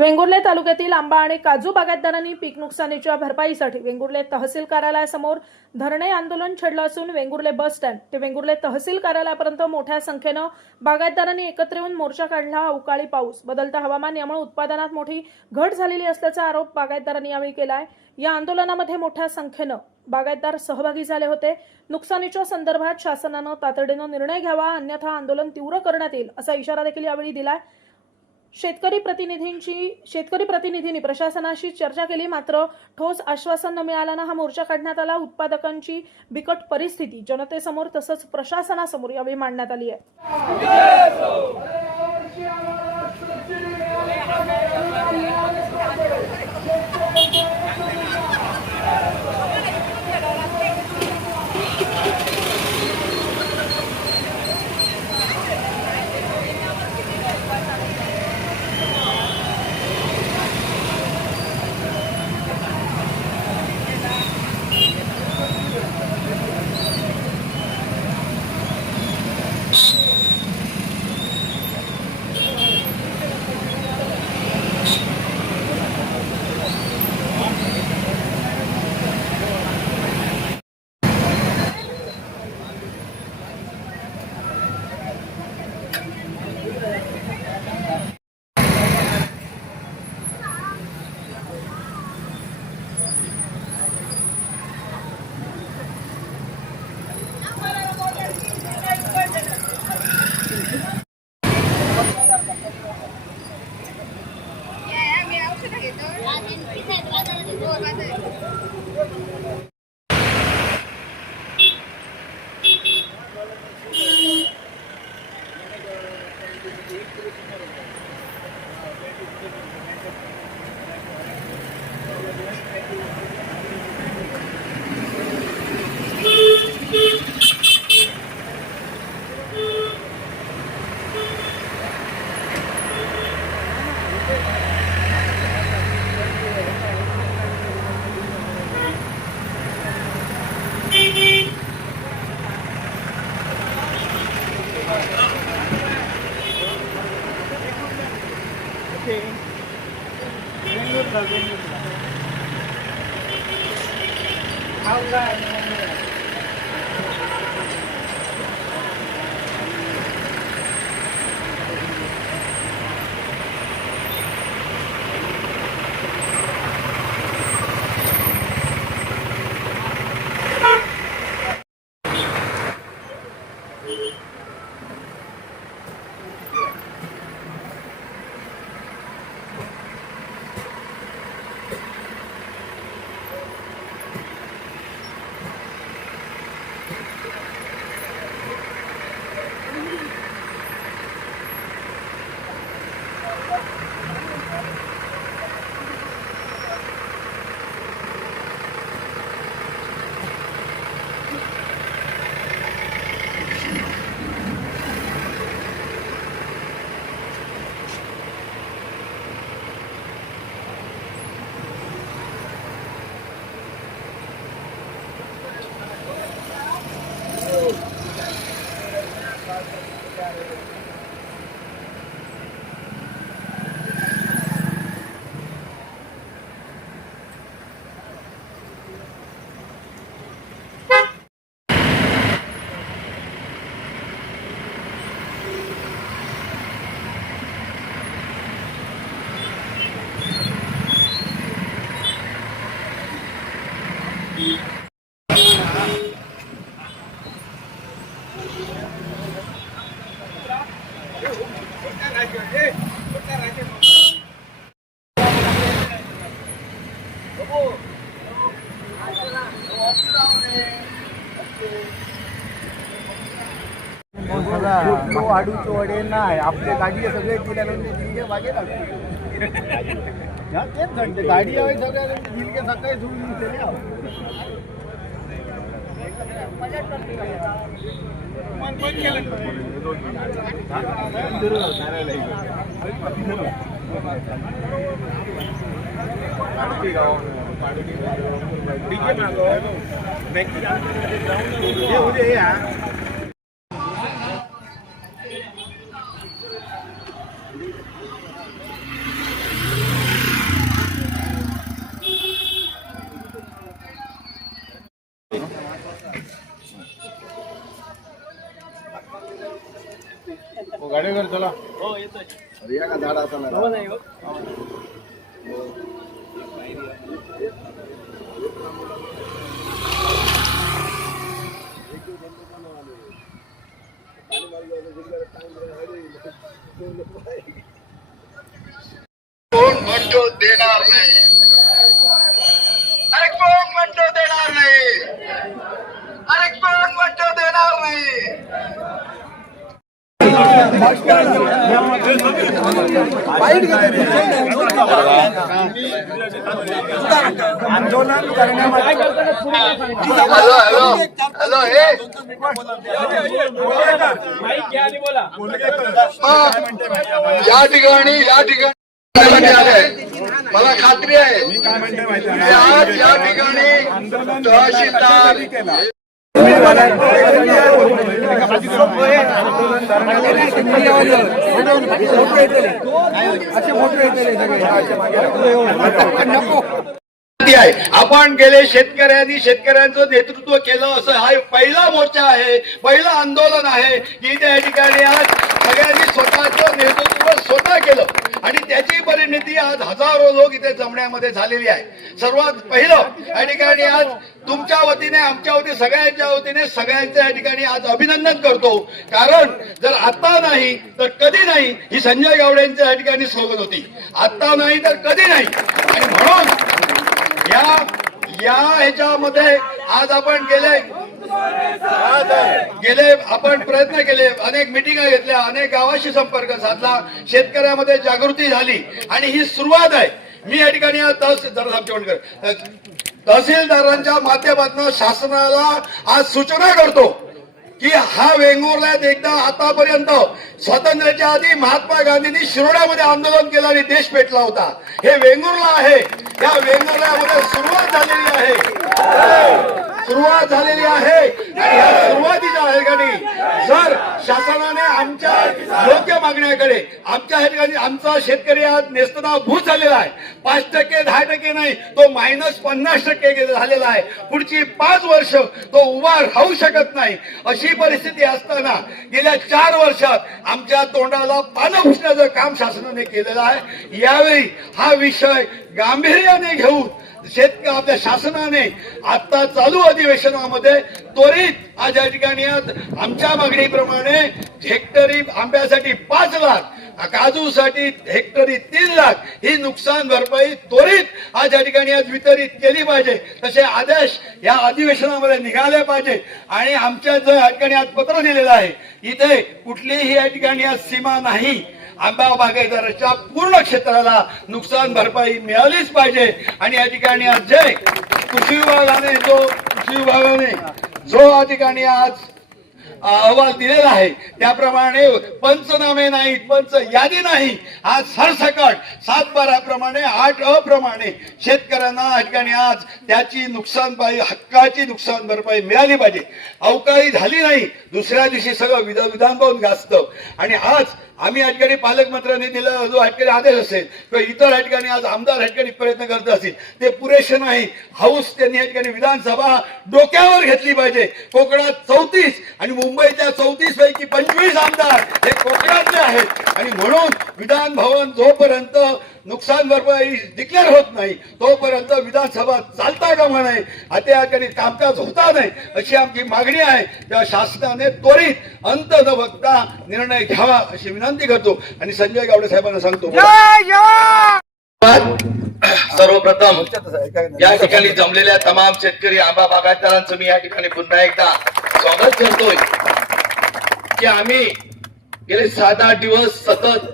वेंगुर्ले तालुक्यातील आंबा आणि काजू बागायतदारांनी पीक नुकसानीच्या भरपाईसाठी वेंगुर्ले तहसील कार्यालयासमोर धरणे आंदोलन छेडलं असून वेंगुर्ले बस स्टँड ते वेंगुर्ले तहसील कार्यालयापर्यंत मोठ्या संख्येनं बागायतदारांनी एकत्र येऊन मोर्चा काढला। अवकाळी पाऊस, बदलता हवामान यामुळे उत्पादनात मोठी घट झालेली असल्याचा आरोप बागायतदारांनी यावेळी केलाय। या आंदोलनामध्ये मोठ्या संख्येनं बागायतदार सहभागी झाले होते। नुकसानीच्या संदर्भात शासनानं तातडीनं निर्णय घ्यावा, अन्यथा आंदोलन तीव्र करण्यात येईल असा इशारा देखील यावेळी दिलाय। शेतकरी प्रतिनिधींनी प्रशासनाशी चर्चा केली, मात्र ठोस आश्वासन न मिळाल्यानं हा मोर्चा काढण्यात आला। उत्पादकांची बिकट परिस्थिती जनतेसमोर तसंच प्रशासनासमोर यावेळी मांडण्यात आली आहे। आडूचे वडे नाही आपले गाडी सगळे दिल्यानंतर मागे तेच घंटे गाडी यावे सगळ्या दिलके सकाळी धुवून अरे या का झाड असा नाही कोण म्हणतो देणार नाही? अरे कोण म्हणतो देणार नाही? अरे कोण म्हणतो देणार नाही? आंदोलन करण्यामध्ये हॅलो हॅलो हॅलो हे या ठिकाणी मला खात्री आहे की आज या ठिकाणी तहसीलदार आहे. आपण गेले शेतकऱ्यांचं नेतृत्व केलं असं हा पहिला मोर्चा आहे, पहिलं आंदोलन आहे की त्या ठिकाणी आज सगळ्यांनी स्वतःचं नेतृत्व स्वतः केलं आणि त्याची परिणती आज हजारो लोक इथे जमण्यामध्ये झालेली आहे. सर्वात पहिलं या ठिकाणी आज तुमच्या वतीने, आमच्या वतीने, सगळ्यांच्या वतीने सगळ्यांच्या या ठिकाणी आज अभिनंदन करतो. कारण जर आता नाही तर कधी नाही ही संजय गावडेंच्या या ठिकाणी स्लोगन होती. आता नाही तर कधी नाही. आणि म्हणून या ह्याच्यामध्ये आज आपण गेले आपण प्रयत्न केले, अनेक मिटिंगा घेतल्या, अनेक गावाशी संपर्क साधला, शेतकऱ्यामध्ये जागृती झाली आणि ही सुरुवात आहे. मी या ठिकाणी तहसीलदारांच्या माध्यमातून शासनाला आज सूचना करतो की हा वेंगुर्ल्यात एकदा आतापर्यंत स्वातंत्र्याच्या आधी महात्मा गांधींनी शिरोड्यामध्ये आंदोलन केलं आणि देश पेटला होता. हे वेंगुर्ला आहे. या वेंगुर्ल्यामध्ये सुरुवात झालेली आहे. आणि या सुरुवातीच्या ठिकाणी जर शासनाने आमच्या योग्य मागण्याकडे, आमच्या ठिकाणी आमचा शेतकरी आज नेस्तनाभूत झालेला आहे. 5%, 10% नाही, तो -50% झालेला आहे. पुढची 5 वर्ष तो उभा राहू शकत नाही. अशी परिस्थिती असताना गेल्या 4 वर्षात आमच्या तोंडाला पानं पुसण्याचं काम शासनाने केलेलं आहे. यावेळी हा विषय गांभीर्याने घेऊन आपल्या शासनाने आता चालू अधिवेशनामध्ये त्वरित आज या ठिकाणी आमच्या मागणीप्रमाणे हेक्टरी आंब्यासाठी 5 लाख, काजूसाठी हेक्टरी 3 लाख ही नुकसान भरपाई त्वरित आज या ठिकाणी आज वितरित केली पाहिजे. तसे आदेश या अधिवेशनामध्ये निघाले पाहिजे. आणि आमच्या जो या ठिकाणी आज पत्र दिलेलं आहे, इथे कुठलीही या ठिकाणी आज सीमा नाही. आंबा बागायतदाराच्या पूर्ण क्षेत्राला नुकसान भरपाई मिळालीच पाहिजे. आणि या ठिकाणी आज कृषी विभागाने जो या ठिकाणी आज अहवाल दिलेला आहे त्याप्रमाणे पंचनामे नाहीत, पंच यादी नाही. आज सरसकट 7-12 प्रमाणे 8 प्रमाणे शेतकऱ्यांना या ठिकाणी आज त्याची नुकसान हक्काची नुकसान भरपाई मिळाली पाहिजे. अवकाळी झाली नाही, दुसऱ्या दिवशी सगळं विधान पाहून गाजतं. आणि आज आम्ही या ठिकाणी पालकमंत्र्यांनी दिलेला जो या ठिकाणी आदेश असेल किंवा इतर या ठिकाणी आज आमदार या ठिकाणी प्रयत्न करत असतील ते पुरेसे नाही. हाऊस त्यांनी या ठिकाणी विधानसभा डोक्यावर घेतली पाहिजे. कोकणात 34 आणि मुंबईच्या 34 पैकी 25 आमदार हे कोकणातले आहेत. आणि म्हणून विधान भवन जोपर्यंत नुकसान भरपाई डिक्लेअर होत नाही तोपर्यंत विधानसभा चालता कामा नये, आता या ठिकाणी कामकाज होता नाही अशी आमची मागणी आहे. तेव्हा शासनाने त्वरित अंत न बघता निर्णय घ्यावा अशी विनंती करतो आणि संजय गावडे साहेबांना सांगतो. सर्वप्रथम या ठिकाणी जमलेल्या तमाम शेतकरी आंबा बागायतदारांचं मी या ठिकाणी पुन्हा एकदा स्वागत करतोय की आम्ही गेले 7-8 दिवस सतत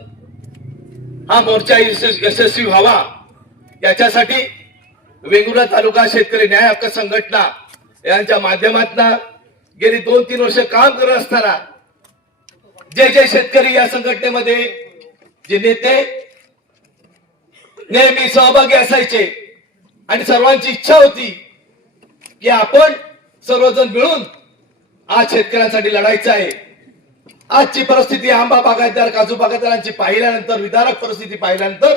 हा मोर्चा यशस्वी व्हावा याच्यासाठी वेंगुर्ला तालुका शेतकरी न्याय हक्क संघटना यांच्या माध्यमातून गेली 2-3 वर्ष काम करत असताना जे शेतकरी या संघटनेमध्ये जे नेते नेहमी सहभागी असायचे आणि सर्वांची इच्छा होती की आपण सर्वजण मिळून आज शेतकऱ्यांसाठी लढायचं आहे. आजची परिस्थिती आंबा बागायतदार, काजू बागायतदारांची पाहिल्यानंतर, विदारक परिस्थिती पाहिल्यानंतर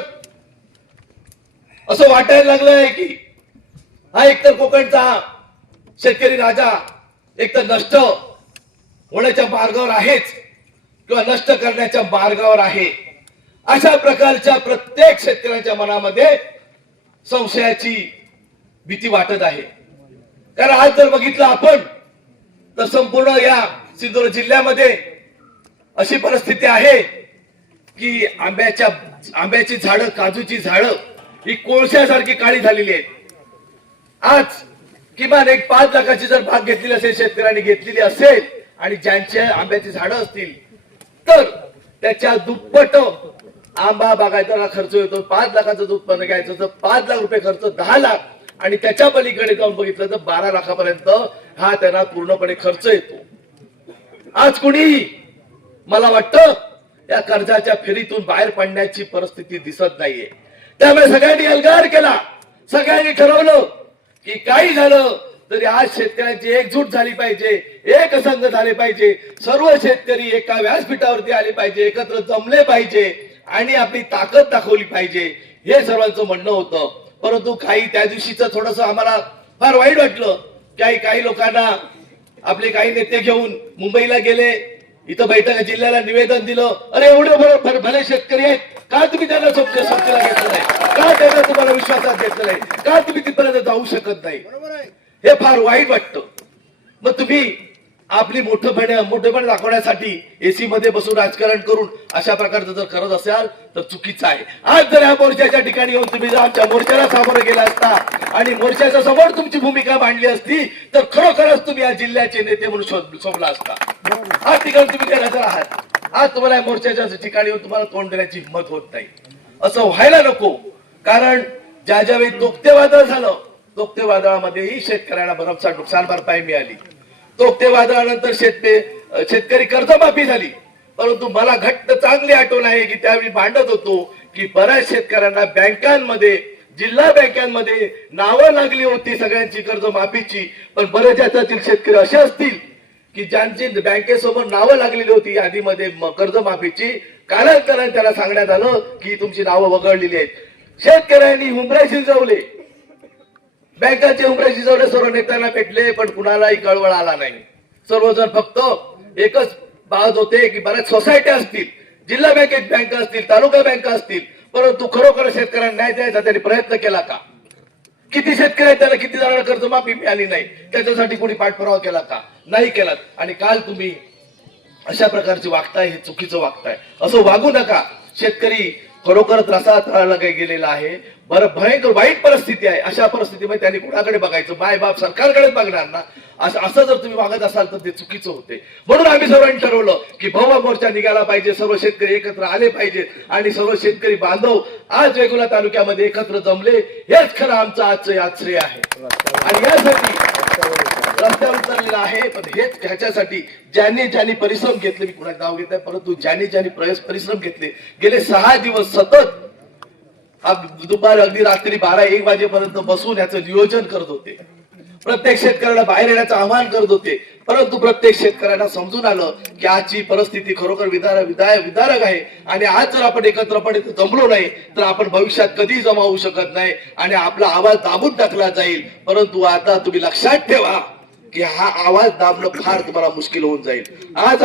असं वाटायला लागलंय की हा एकतर कोकणचा शेतकरी राजा एकतर नष्ट होण्याच्या मार्गावर आहेच किंवा नष्ट करण्याच्या मार्गावर आहे. अशा प्रकारच्या प्रत्येक शेतकऱ्याच्या मनामध्ये संशयाची भीती वाटत आहे. कारण आज जर बघितलं आपण तर संपूर्ण या सिंधुदुर्ग जिल्ह्यामध्ये अशी परिस्थिती आहे की आंब्याची झाडं, काजूची झाडं ही कोळशासारखी काळी झालेली आहेत. आज किमान एक 5 लाखाची जर बाग घेतलेली असेल, शेतकऱ्यांनी घेतलेली असेल आणि ज्यांच्या आंब्याची झाडं असतील तर त्याच्या दुप्पट आंबा बागायताना खर्च येतो. 5 लाखाचं उत्पन्न घ्यायचं तर 5 लाख रुपये खर्च, 10 लाख आणि त्याच्या पलीकडे जाऊन बघितलं तर 12 लाखापर्यंत हा त्यांना पूर्णपणे खर्च येतो. आज कुणीही मला वाटतं या कर्जाच्या फेरीतून बाहेर पडण्याची परिस्थिती दिसत नाहीये. त्यामुळे सगळ्यांनी एल्गार केला, सगळ्यांनी ठरवलं की काही झालं तरी आज शेतकऱ्यांची एकजूट झाली पाहिजे, एक संघ झाले पाहिजे, सर्व शेतकरी एका व्यासपीठावरती आले पाहिजे, एकत्र जमले पाहिजे आणि आपली ताकद दाखवली पाहिजे, हे सर्वांचं म्हणणं होतं. परंतु काही त्या दिवशीच थोडस आम्हाला फार वाईट वाटलं. काही लोकांना आपले काही नेते घेऊन मुंबईला गेले, इथं बैठक जिल्ह्याला निवेदन दिलं. अरे एवढे भले शेतकरी आहेत, का तुम्ही त्यांना सोबतीला घेतलं नाही, का त्यांना तुम्हाला विश्वासात घेतलं नाही, का तुम्ही तिथपर्यंत जाऊ शकत नाही, हे फार वाईट वाटतं. मग तुम्ही आपली मोठेपण दाखवण्यासाठी एसी मध्ये बसून राजकारण करून अशा प्रकारचं जर करत असाल तर चुकीचं आहे. आज जर या मोर्चाच्या ठिकाणी येऊन तुम्ही जर आमच्या मोर्चाला सामोरं गेला असता आणि मोर्चाच्या समोर तुमची भूमिका मांडली असती तर खरोखरच तुम्ही या जिल्ह्याचे नेते म्हणून शोभला असता. आज ठिकाणी तुम्ही काय नजर आहात. आज तुम्हाला या मोर्चाच्या ठिकाणी येऊन तुम्हाला तोंड देण्याची हिंमत होत नाही. असं व्हायला नको. कारण ज्यावेळी तोक्ते वादळ झालं, तोक्ते वादळामध्येही शेतकऱ्यांना भरमसाठ नुकसान भरपाई मिळाली. तोक्ते वादळानंतर शेतकरी कर्जमाफी झाली. परंतु मला घट्ट चांगली आठवण आहे की त्यावेळी भांडत होतो की बऱ्याच शेतकऱ्यांना बँकांमध्ये, जिल्हा बँकांमध्ये नावं लागली होती सगळ्यांची कर्जमाफीची. पण बरेच त्यातील शेतकरी असे असतील की ज्यांची बँकेसमोर नावं लागलेली होती यादीमध्ये कर्जमाफीची, कालांतराने त्याला सांगण्यात आलं की तुमची नावं वगळलेली आहेत. शेतकऱ्यांनी हुंबऱ्या शिजवले, बँकाचे हुंबऱ्या शिजवले, सर्व नेत्यांना पेटले, पण कुणालाही कळवळ आला नाही. सर्वजण फक्त एकच बाज होते की बऱ्याच सोसायट्या असतील, जिल्हा बँका असतील, तालुका बँका असतील, परंतु खरोखर शेतकऱ्यांना न्याय द्यायचा त्यांनी प्रयत्न केला का? किती शेतकरी आहेत त्याला किती जणांना कर्जमाफी मिळाली नाही, त्याच्यासाठी कोणी पाठपुरावा केला का? नाही केला. आणि काल तुम्ही अशा प्रकारचे वागताय, हे चुकीचं वागताय. असं वागू नका. शेतकरी खरोखर त्रासात गेलेला आहे. बरं, भयंकर वाईट परिस्थिती आहे. अशा परिस्थितीमध्ये त्यांनी कुणाकडे बघायचं? माय बाप सरकारकडेच बघणार ना. असं जर तुम्ही वागत असाल तर ते चुकीचं होते. म्हणून आम्ही सर्वांनी ठरवलं की भव्य मोर्चा निघाला पाहिजे, सर्व शेतकरी एकत्र आले पाहिजे आणि सर्व शेतकरी बांधव आज वेगवेगळ्या तालुक्यामध्ये एकत्र जमले. हेच खरं आमचं आजचं यात्रे आहे आणि यासाठी रस्त्यावर उतरलेला आहे. पण हेच ह्याच्यासाठी ज्यांनी परिश्रम घेतले, मी कुणाचं नाव घेत नाही, परंतु ज्यांनी परिश्रम घेतले, गेले 6 दिवस सतत दुपारी अगदी रात्री 12-1 वाजेपर्यंत बसून याचं नियोजन करत होते. प्रत्येक शेतकऱ्याला बाहेर येण्याचं आवाहन करत होते. परंतु प्रत्येक शेतकऱ्यांना समजून आलं की आजची परिस्थिती खरोखर विदारक आहे आणि आज जर आपण एकत्रपणे जमलो नाही तर आपण भविष्यात कधी जमा होऊ शकत नाही आणि आपला आवाज दाबून टाकला जाईल. परंतु आता तुम्ही लक्षात ठेवा की हा आवाज दाबणं फार तुम्हाला मुश्किल होऊन जाईल. आज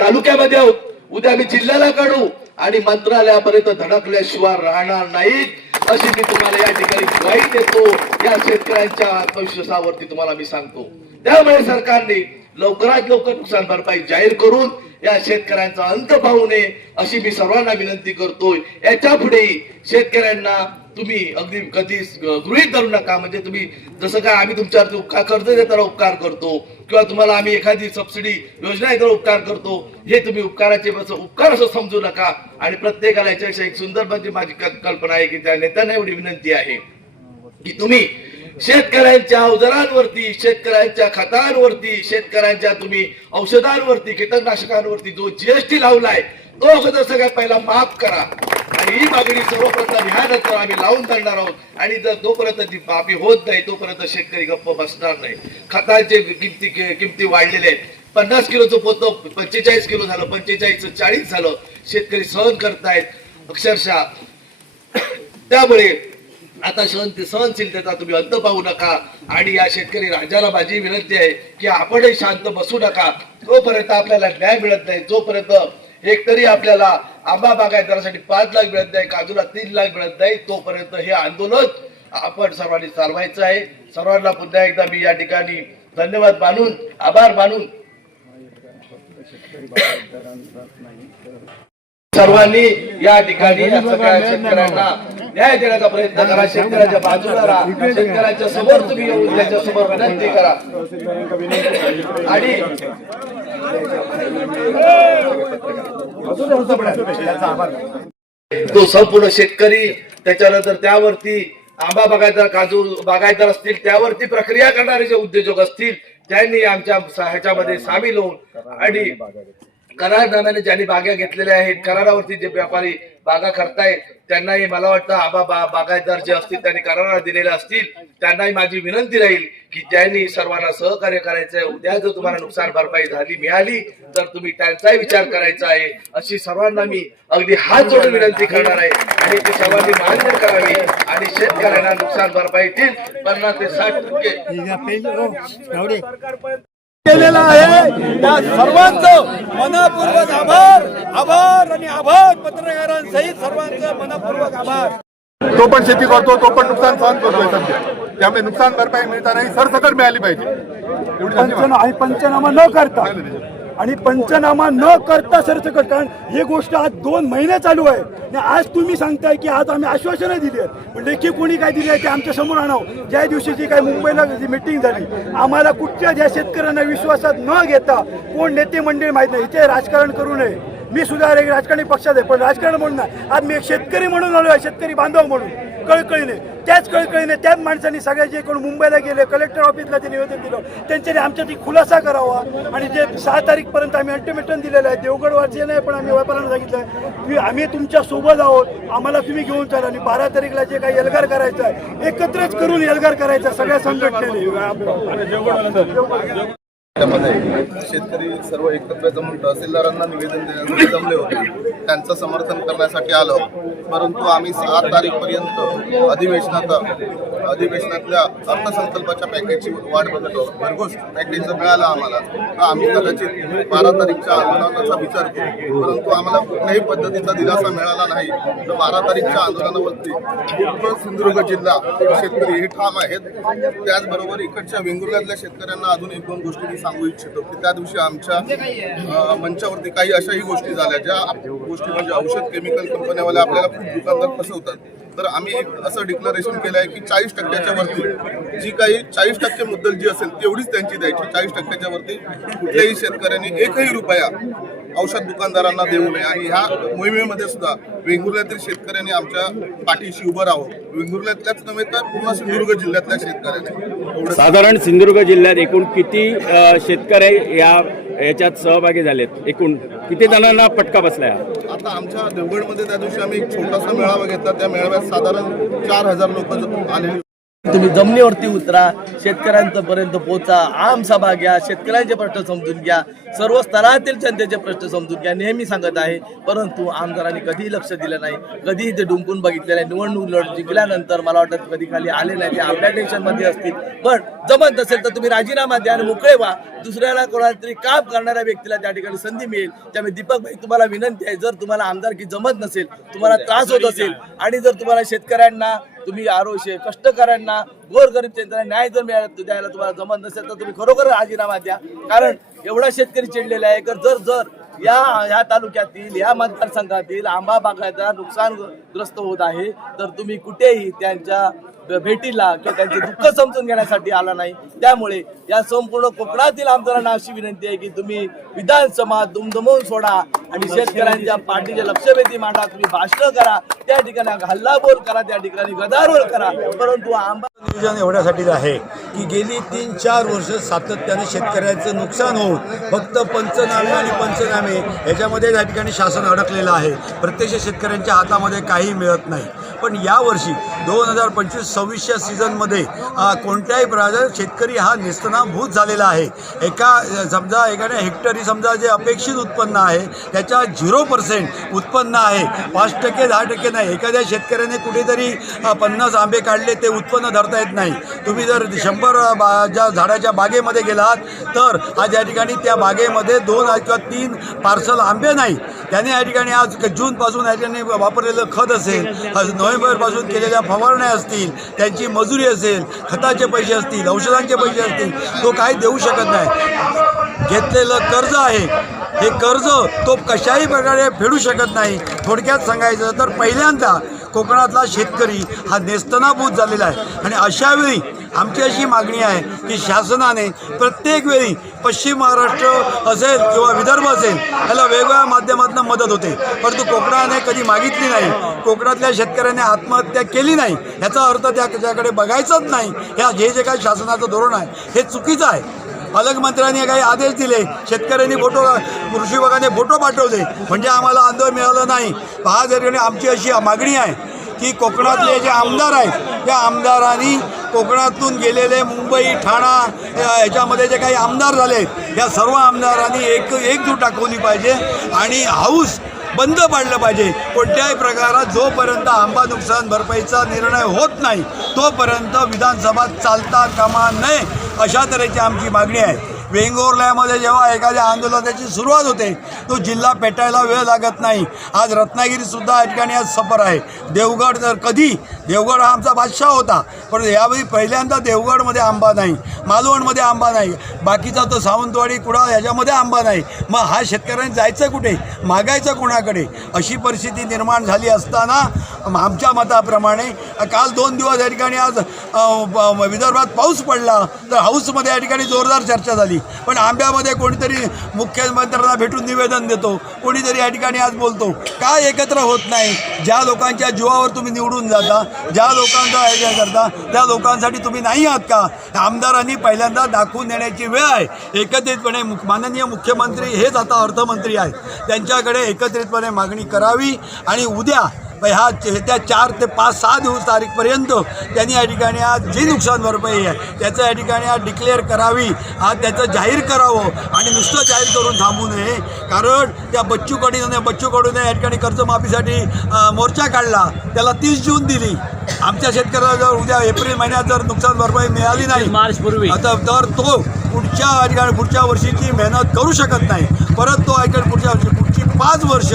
तालुक्यामध्ये आहोत, उद्या आम्ही जिल्ह्याला काढू आणि मंत्रालयापर्यंत धडकल्याशिवाय राहणार नाहीत, अशी मी तुम्हाला या ठिकाणी ग्वाही देतो. या शेतकऱ्यांच्या आत्मविश्वासावरती तुम्हाला मी सांगतो. त्यामुळे सरकारने लवकरात लवकर नुकसान भरपाई जाहीर करून या शेतकऱ्यांचा अंत पाहू नये अशी मी सर्वांना विनंती करतोय. याच्या पुढेही शेतकऱ्यांना तुम्ही अगदी कधीच गृहीत धरू नका. म्हणजे तुम्ही जसं काय आम्ही तुमच्यावरती कर्ज देताना उपकार करतो किंवा तुम्हाला आम्ही एखादी सबसिडी योजना देताना उपकार करतो, हे तुम्ही उपकार असं समजू नका. आणि प्रत्येकाला याच्यापेक्षा एक सुंदर म्हणजे माझी कल्पना आहे की त्या नेत्यांना एवढी विनंती आहे की तुम्ही शेतकऱ्यांच्या अवजारांवरती, शेतकऱ्यांच्या खतांवरती, शेतकऱ्यांच्या तुम्ही औषधांवरती, कीटकनाशकांवरती जो जीएसटी लावलाय तो अगोदर सगळ्यात पहिला माफ करा. आणि ही मागणी सर्वप्रथम ह्यानंतर आम्ही लावून धरणार आहोत. आणि जर तोपर्यंत ती माफी होत नाही तोपर्यंत शेतकरी गप्प बसणार नाही. खतांचे किमती वाढलेले आहेत. 50 किलोचं पोतं 45 किलो झालं, 45चं 40 झालं. शेतकरी सहन करतायत अक्षरशः. त्यामुळे आता सहनशीलतेचा तुम्ही अंत पाहू नका. आणि या शेतकरी राजाला माझी विनंती आहे की आपणही शांत बसू नका. जोपर्यंत आपल्याला न्याय मिळत नाही, जोपर्यंत एकतरी आपल्याला आंबा बागायतदारासाठी 5 लाख मिळत नाही, काजूला 3 लाख मिळत नाही, तोपर्यंत हे आंदोलन आपण सर्वांनी चालवायचं आहे. सर्वांना पुन्हा एकदा मी या ठिकाणी धन्यवाद मानून, आभार मानून सर्वांनी या ठिकाणी सगळ्या शेतकऱ्यांना न्याय देण्याचा प्रयत्न करा. शेतकऱ्याच्या बाजूला राहा, शेतकऱ्याच्या समोर तुम्ही येऊन त्याच्या समोर विनंती करा. आणि तो संपूर्ण शेतकरी, त्याच्यानंतर त्यावरती आंबा बागायतदार, काजू बागायतदार असतील, त्यावरती प्रक्रिया करणारे जे उद्योजक असतील, त्यांनी आमच्या ह्याच्यामध्ये सामील होऊन आणि करारनाम्याने ज्यांनी बागा घेतलेल्या आहेत, करारावरती जे व्यापारी बागा करतायत, त्यांनाही मला वाटतं आंबा बागायतदार जे असतील त्यांनी करार दिलेले असतील, त्यांनाही माझी विनंती राहील की त्यांनी सर्वांना सहकार्य करायचं आहे. उद्या जर तुम्हाला नुकसान भरपाई मिळाली तर तुम्ही त्यांचाही विचार करायचा आहे, अशी सर्वांना मी अगदी हात जोडून विनंती करणार आहे. आणि ती सर्वांनी मान्य करावी आणि शेतकऱ्यांना नुकसान भरपाईतील 50 ते 60% केलेला आहे. त्या सर्वांचं मनपूर्वक आभार आणि आभार पत्रकारांसहित सर्वांचं मनपूर्वक आभार. तो पण शेती करतो, तो पण नुकसान सहन करतोय सध्या. त्यामुळे नुकसान भरपाई मिळताना सरसकट मिळाली पाहिजे. पंचनामा न करता आणि पंचनामा न करता सरसकट, कारण ही गोष्ट आज 2 महिने चालू आहे आणि आज तुम्ही सांगताय की आज आम्ही आश्वासनं दिली आहेत, पण लेखी कोणी काय दिली आहे ते आमच्या समोर आणावं. ज्या दिवशीची काय मुंबईला जी मिटिंग झाली, आम्हाला कुठच्या ज्या शेतकऱ्यांना विश्वासात न घेता कोण नेते मंडळी माहीत नाही, इथे राजकारण करू नये. मी सुद्धा राजकारणी पक्षात आहे, पण राजकारण म्हणून नाही, आज मी एक शेतकरी म्हणून आलो आहे, शेतकरी बांधव म्हणून कळकळीने. त्याच कळकळीने त्याच माणसांनी सगळ्या जे कोण मुंबईला गेले, कलेक्टर ऑफिसला ते निवेदन दिलं, त्यांच्याने आमच्यासाठी खुलासा करावा. आणि जे 6 तारीखपर्यंत आम्ही अल्टिमेटम दिलेलं आहे, देवगडवारचे नाही पण आम्ही व्यापाऱ्यांना सांगितलं आहे की आम्ही तुमच्या सोबत आहोत, आम्हाला तुम्ही घेऊन चाला. आणि 12 तारीखला जे काही एल्गार करायचं आहे एकत्रच करून एल्गार करायचा सगळ्या संघटनेने. त्यामध्ये शेतकरी सर्व एकत्र जमून तहसीलदारांना निवेदन देण्यासाठी जमले होते, त्यांचं समर्थन करण्यासाठी आलो. परंतु आम्ही 6 तारीखपर्यंत अधिवेशनातल्या अर्थसंकल्पाच्या पॅकेजची वाट बघतो. भरघोस पॅकेज जर मिळालं आम्हाला तर आम्ही कदाचित 12 तारीखच्या आंदोलनाचा विचार करू. परंतु आम्हाला कुठल्याही पद्धतीचा दिलासा मिळाला नाही तर 12 तारीखच्या आंदोलनावरती पूर्ण सिंधुदुर्ग जिल्हा शेतकरी हे ठाम आहेत. त्याचबरोबर इकडच्या वेंगुर्ल्यातल्या शेतकऱ्यांना अजून 1-2 गोष्टी मी सांगू इच्छितो की त्या दिवशी आमच्या मंचावरती काही अशाही गोष्टी झाल्या, ज्या गोष्टी म्हणजे औषध केमिकल कंपन्यावाले आपल्याला खूप दुकानदार फसवतात. तर आम्ही असं डिक्लेरेशन केलं आहे की 40% वरती जी काही 40% मुद्दल जी असेल तेवढीच त्यांची द्यायची. 40% वरती कुठल्याही शेतकऱ्यांनी 1ही रुपया औषध दुकानदारांना देऊ नये. आणि ह्या मोहिमेमध्ये सुद्धा वेंगुर्ल्यातील शेतकऱ्यांनी आमच्या पाठीशी उभं राहावं. वेंगुर्ल्यातल्याच नव्हे तर पूर्ण सिंधुदुर्ग जिल्ह्यातल्या शेतकऱ्यांनी. साधारण सिंधुदुर्ग जिल्ह्यात एकूण किती शेतकरी याच्यात सहभागी झालेत? एकूण किती जणांना फटका बसलाय? आता आमच्या देवगडमध्ये त्या दिवशी आम्ही एक छोटासा मेळावा घेतला. त्या मेळाव्यात साधारण 4000 लोक आलेली. तुम्ही जमिनीवरती उतरा, शेतकऱ्यांपर्यंत पोहोचा, आम सभा घ्या, शेतकऱ्यांचे प्रश्न समजून घ्या, सर्व स्तरातील जनतेचे प्रश्न समजून घ्या. नेहमी सांगत आहे, परंतु आमदारांनी कधीही लक्ष दिलं नाही, कधीही ते डुंकून बघितले नाही. निवडणूक जिंकल्यानंतर मला वाटतं कधी खाली आले नाही, ते आपल्या टेन्शनमध्ये असतील. पण जमत नसेल तर तुम्ही राजीनामा द्या आणि मोकळे व्हा. दुसऱ्याला कोणाला तरी काम करणाऱ्या व्यक्तीला त्या ठिकाणी संधी मिळेल. त्यामुळे दीपक भाई, तुम्हाला विनंती आहे, जर तुम्हाला आमदारकी जमत नसेल, तुम्हाला त्रास होत असेल आणि जर तुम्हाला शेतकऱ्यांना तुम्ही आरोग्य कष्टकऱ्यांना गोरगरीब शेतकऱ्यांना न्याय जर द्यायला तुम्हाला जमत नसेल तर तुम्ही खरोखर राजीनामा द्या. कारण एवढा शेतकरी चिडलेला आहे की जर या तालुक्यातील या मतदारसंघातील आंबा बागायतदार नुकसानग्रस्त होत आहे तर तुम्ही कुठेही त्यांच्या भेटीला किंवा त्यांचे दुःख समजून घेण्यासाठी आला नाही. त्यामुळे या संपूर्ण कोकणातील आमदारांना अशी विनंती आहे की तुम्ही विधानसभा दुमदुमवून सोडा आणि शेतकऱ्यांच्या पाठीचे लक्षवेधी मांडा. तुम्ही भाषण करा, त्या ठिकाणी हल्लाबोल करा, त्या ठिकाणी गदारोळ करा. परंतु आंबा नियोजन एवढ्यासाठीच आहे की गेली 3-4 वर्ष सातत्याने शेतकऱ्यांचं नुकसान होऊन फक्त पंचनामे आणि पंचनामे याच्यामध्ये या ठिकाणी शासन अडकलेलं आहे. प्रत्यक्ष शेतकऱ्यांच्या हातामध्ये काही मिळत नाही. पण यावर्षी 2025-26 सीझनमध्ये कोणत्याही प्रकारे शेतकरी हा नेस्तनाभूत झालेला आहे. एखाद्या हेक्टरी समजा जे अपेक्षित उत्पन्न आहे त्याच्या 0% उत्पन्न आहे. 5%, 10% नाही. एखाद्या शेतकऱ्याने कुठेतरी 50 आंबे काढले, ते उत्पन्न धरता येत नाही. तुम्ही जर 100 ज्या झाडाच्या बागेमध्ये गेलात तर आज या ठिकाणी त्या बागेमध्ये 2 किंवा 3 पार्सल आंबे नाही. त्याने या ठिकाणी आज जूनपासून या ठिकाणी वापरलेलं खत असेल, नोव्हेंबरपासून केलेल्या फवारण्या असतील, त्यांची मजुरी असेल, खताचे पैसे असतील, औषधांचे पैसे असतील, तो काही देऊ शकत नाही. घेतलेलं कर्ज आहे, हे कर्ज तो कशाही प्रकारे फेडू शकत नाही. थोडक्यात सांगायचं तर पहिल्यांदा कोकणातला शेतकरी हा नेस्तनाबूत झालेला आहे. आणि अशावेळी आमची अशी मागणी आहे की शासनाने प्रत्येक वेळी पश्चिम महाराष्ट्र असेल किंवा विदर्भ असेल याला वेगवेगळ्या माध्यमातून मदत होते, परंतु कोकणाने कधी मागितली नाही. कोकणातल्या शेतकऱ्यांनी आत्महत्या केली नाही, याचा अर्थ त्याच्याकडे बघायचंच नाही. ह्या जे काही शासनाचं धोरण आहे हे चुकीचं आहे. पालकमंत्र्यांनी काही आदेश दिले, शेतकऱ्यांनी फोटो, कृषी विभागाने फोटो पाठवले, म्हणजे आम्हाला आंदोलन मिळालं नाही. आज आमची अशी मागणी आहे की कोकणातले जे आमदार आहेत त्या आमदारांनी कोकणातून गेलेले मुंबई, ठाणा याच्यामध्ये जे काही आमदार झाले या सर्व आमदारांनी एकजूट दाखवली पाहिजे आणि हाऊस बंद पाडलं पाहिजे. कोणत्याही प्रकारात जोपर्यंत आंबा नुकसान भरपाईचा निर्णय होत नाही तोपर्यंत विधानसभा चालता कामा नये, अशा तऱ्हेची आमची मागणी आहे. वेंगुर्ल्यामध्ये जेव्हा एखाद्या आंदोलनाची सुरुवात होते तो जिल्हा पेटायला वेळ लागत नाही. आज रत्नागिरीसुद्धा या ठिकाणी आज सफर आहे. देवगड तर कधी, देवगड हा आमचा बादशाह होता, पण यावेळी पहिल्यांदा देवगडमध्ये आंबा नाही, मालवणमध्ये आंबा नाही, बाकीचा तो सावंतवाडी, कुडाळ याच्यामध्ये आंबा नाही. मग हा शेतकऱ्यांनी जायचं कुठे, मागायचं कोणाकडे, अशी परिस्थिती निर्माण झाली असताना आमच्या मताप्रमाणे काल 2 दिवस या ठिकाणी आज विदर्भात पाऊस पडला तर हाऊसमध्ये या ठिकाणी जोरदार चर्चा झाली. पण आंब्यामध्ये कोणीतरी मुख्यमंत्र्यांना भेटून निवेदन देतो, कोणीतरी या ठिकाणी आज बोलतो. काय एकत्र होत नाही? ज्या लोकांच्या जीवावर तुम्ही निवडून जाता, ज्या लोकांचा हे करता त्या लोकांसाठी तुम्ही नाही आहात का? आमदारांनी पहिल्यांदा दाखवून देण्याची वेळ आहे. एकत्रितपणे माननीय मुख्यमंत्री हेच आता अर्थमंत्री आहेत, त्यांच्याकडे एकत्रितपणे मागणी करावी आणि उद्या ह्या येत्या 4 ते 5-6 तारीखपर्यंत त्यांनी या ठिकाणी आज जी नुकसान भरपाई आहे त्याचं या ठिकाणी आज डिक्लेअर करावी, आज त्याचं जाहीर करावं आणि नुसतं जाहीर करून थांबू नये. कारण त्या बच्चू कडूने या ठिकाणी कर्जमाफीसाठी मोर्चा काढला, त्याला 30 जून दिली. आमच्या शेतकऱ्याला जर उद्या एप्रिल महिन्यात जर नुकसान भरपाई मिळाली नाही मार्चपूर्वी तर तो पुढच्या वर्षीची मेहनत करू शकत नाही. परत तो पुढची 5 वर्ष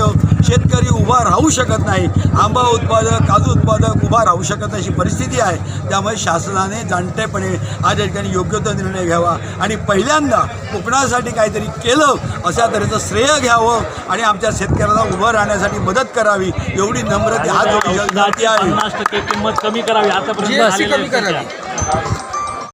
शेतकरी उभा राहू शकत नाही. आंबा उत्पादक, काजू उत्पादक उभा राहू शकत अशी परिस्थिती आहे. त्यामुळे शासनाने जाणतेपणे आज या ठिकाणी योग्य तो निर्णय घ्यावा आणि पहिल्यांदा कोकणासाठी काहीतरी केलं अशा तऱ्हेचं श्रेय घ्यावं आणि आमच्या शेतकऱ्याला उभं राहण्यासाठी मदत करावी, एवढी नम्रता हात जोडून विनंती आहे. 50% किंमत कमी करावी, आतापर्यंत